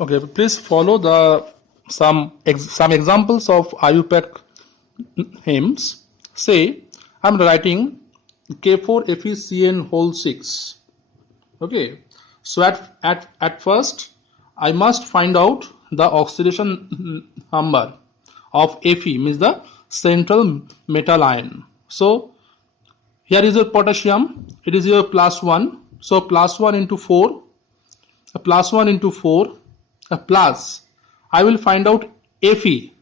Okay, please follow the some examples of IUPAC names. Say I'm writing K4FeCN whole 6. Okay, so at first I must find out the oxidation number of Fe, means the central metal ion. So here is your potassium, it is your +1. So +1 into 4, a +1 into 4, a plus. I will find out Fe.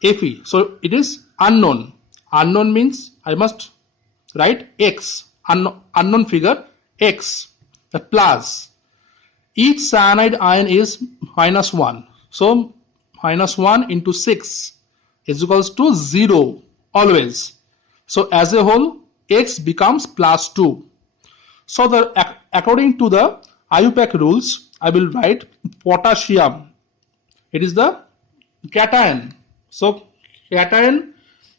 Fe. So it is unknown. Unknown means I must write X. Unknown figure X. A plus. Each cyanide ion is -1. So -1 into 6 is equals to 0 always. So as a whole X becomes +2. So according to the IUPAC rules, I will write potassium. It is the cation. So cation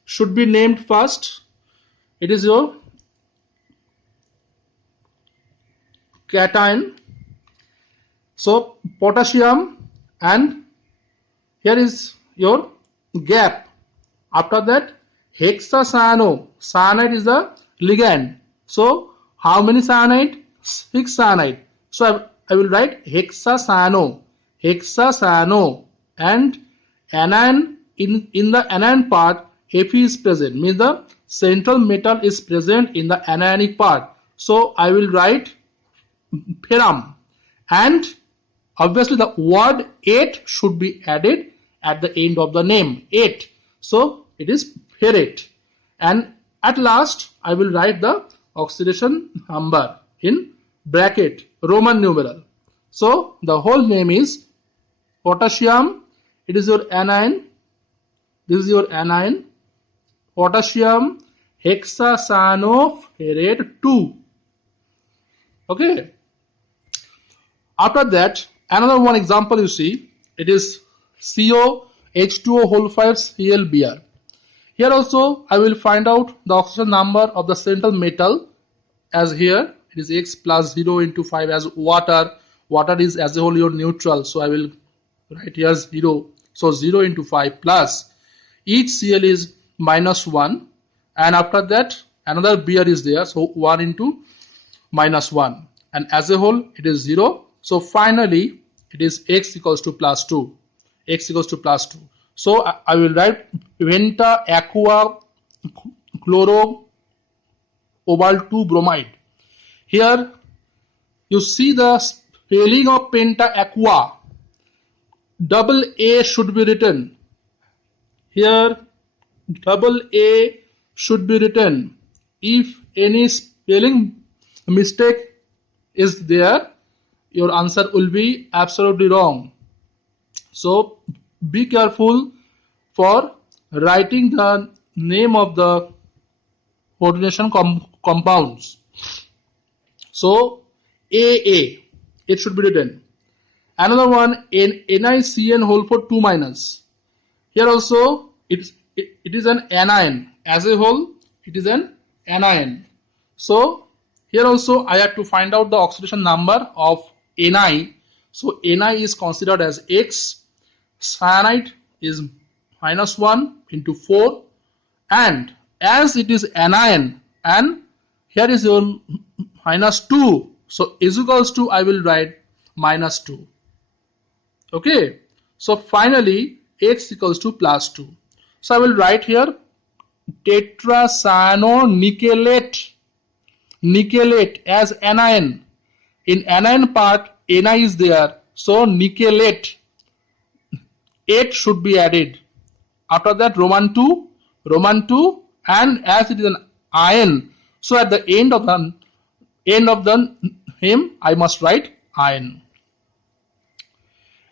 should be named first. It is your cation. So potassium, and here is your gap. After that hexacyano. Cyanide is the ligand. So how many cyanide? 6 cyanide. So I will write hexacyano. Hexacyano, and anion, in the anion part Fe is present, means the central metal is present in the anionic part. So I will write ferrum, and obviously the word 8 should be added at the end of the name, 8. So it is ferrate, and at last I will write the oxidation number in bracket, Roman numeral. So the whole name is potassium. It is your anion. This is your anion. Potassium hexacyanoferrate 2. Okay. After that, another one example you see, it is COH2O whole 5 ClBr. Here also I will find out the oxidation number of the central metal, as here it is X plus 0 into 5 as water. Water is as a whole your neutral, so I will write here 0. So 0 into 5 plus each Cl is -1, and after that another Br is there, so 1 into -1, and as a whole it is 0. So finally it is X equals to +2. X equals to +2. So I will write penta aqua chloro cobalt 2 bromide. Here you see the spelling of penta aqua. Double A should be written. Here double A should be written. If any spelling mistake is there, your answer will be absolutely wrong. So be careful for writing the name of the coordination compounds. So AA, it should be written. Another one, NiCN whole for 2 minus. Here also it is an anion. As a whole it is an anion. So here also I have to find out the oxidation number of Ni. So Ni is considered as X. Cyanide is -1 into 4, and as it is anion, and here is your -2, so is equals to, I will write -2. Okay, so finally X equals to +2. So I will write here tetracyanonickelate, nickelate as anion. In anion part Ni is there, so nickelate 8 should be added. After that Roman 2, and as it is an ion, so at the end of the name I must write ion.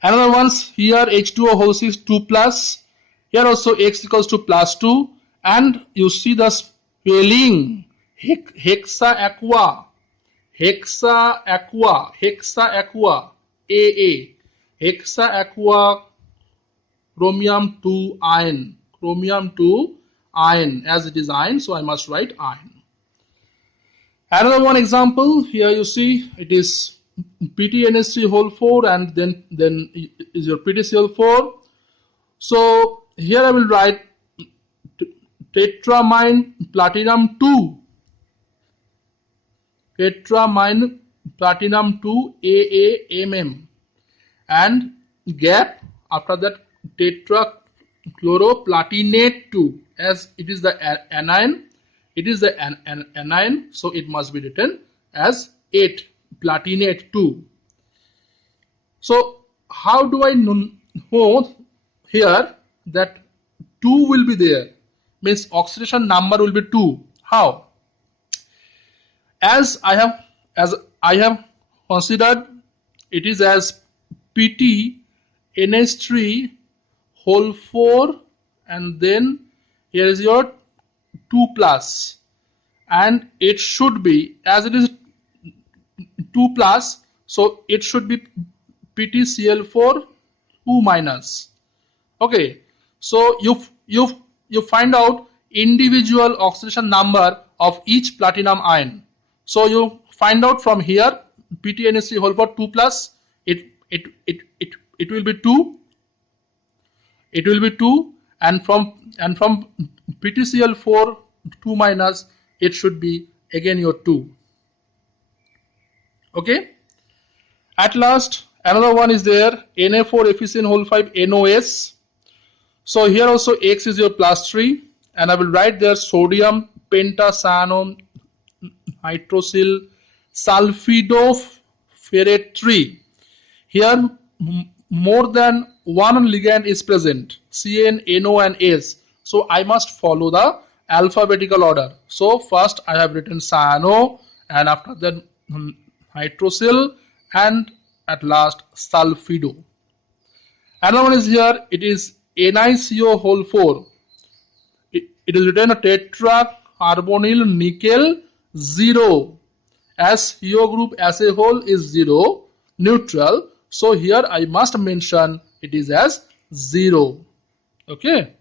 Another ones, here H2O whole 6 2 plus. Here also X equals to +2, and you see the spelling hexa aqua, AA, hexa aqua chromium 2 ion, as it is ion, so I must write ion. Another one example, here you see it is PTNS3 whole 4 and then is your PTCl4. So here I will write tetramine platinum 2, tetramine platinum 2 AAMM, and gap after that tetrachloroplatinate 2, as it is the anion, it is the anion, so it must be written as 8 platinate 2. So how do I know here that 2 will be there, means oxidation number will be 2? How? As I have considered it is as PTNH3 whole 4 and then here is your 2 plus, and it should be, as it is 2 plus, so it should be PTCl4 2 minus. Okay, so you find out individual oxidation number of each platinum ion. So you find out from here PTNH3 whole 4 2 plus, it will be 2, it will be 2, and from PTCl4 2 minus, it should be again your 2. Okay, at last another one is there, Na4 whole 5 NOS. So here also X is your plus 3, and I will write there sodium pentacyanone hydroxyl sulfidoferrate 3. Here more than one ligand is present, CN, NO and S. So I must follow the alphabetical order. So first I have written cyano, and after that hydroxyl, and at last sulfido. Another one is here, it is NiCO whole 4. It is written a tetracarbonyl nickel 0, as CO group as a whole is 0, neutral. So here I must mention it is as 0. Okay.